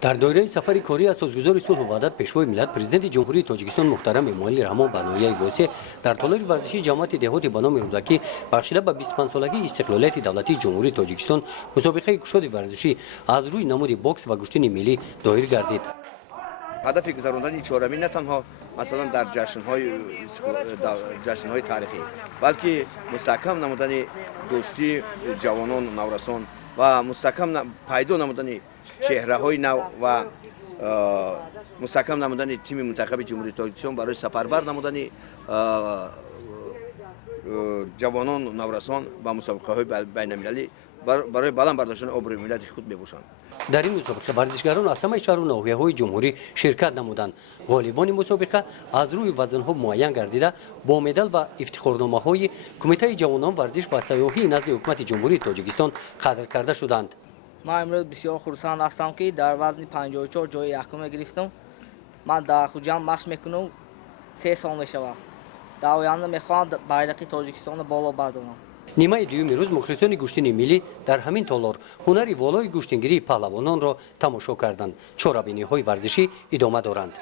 در دایره سفر کاری اساسگذار صلح و وحدت پیشوای ملت پرزیدنت جمهوری تاجیکستان محترم اموئل رحمان بنایی گوسی در تالار ورزشی جماعت دهات به نام روزکی بخشیده به 25 سالگی استقلالیت دولتی جمهوری تاجیکستان مسابقه گشاد ورزشی از روی نمود باکس و گشتن ملی دایر گردید. هدف گذراندن چهارمین نه تنها مثلا در جشن‌های تاریخی بلکه مستحکم نمودن دوستی جوانان نورسان و مستحکم پیدا نمودن چهره‌های نو و مستحکم نمودن تیم منتخب جمهوری تاجیکستان برای سفربر نمودن جوانان نورسان و مسابقه‌های بین‌المللی برای بلند برداشتن آبروی ملت خود می‌باشند. در این مسابقه ورزشکاران از همه شهر و ناحیه‌های جمهوری شرکت نمودند. غالبان مسابقه از روی وزن‌ها معین گردیده با مدال و افتخارنامه‌های کمیته جوانان ورزش و سیاحی نزد حکومت جمهوری تاجیکستان قدر کرده شدند. من امروز بسیار خرسند هستم که در وزن 54 جای یکم گرفتم. من در خودم مشق میکنم 3 سال میشود. در آینده میخوام بیرق تاجیکستان بالا بردارم. نیمه دوم روز مخلصان گشتن ملی در همین تالار هنری والای گشتنگیری پهلوانان را تماشا کردند. چهاربینی‌های ورزشی ادامه دارند.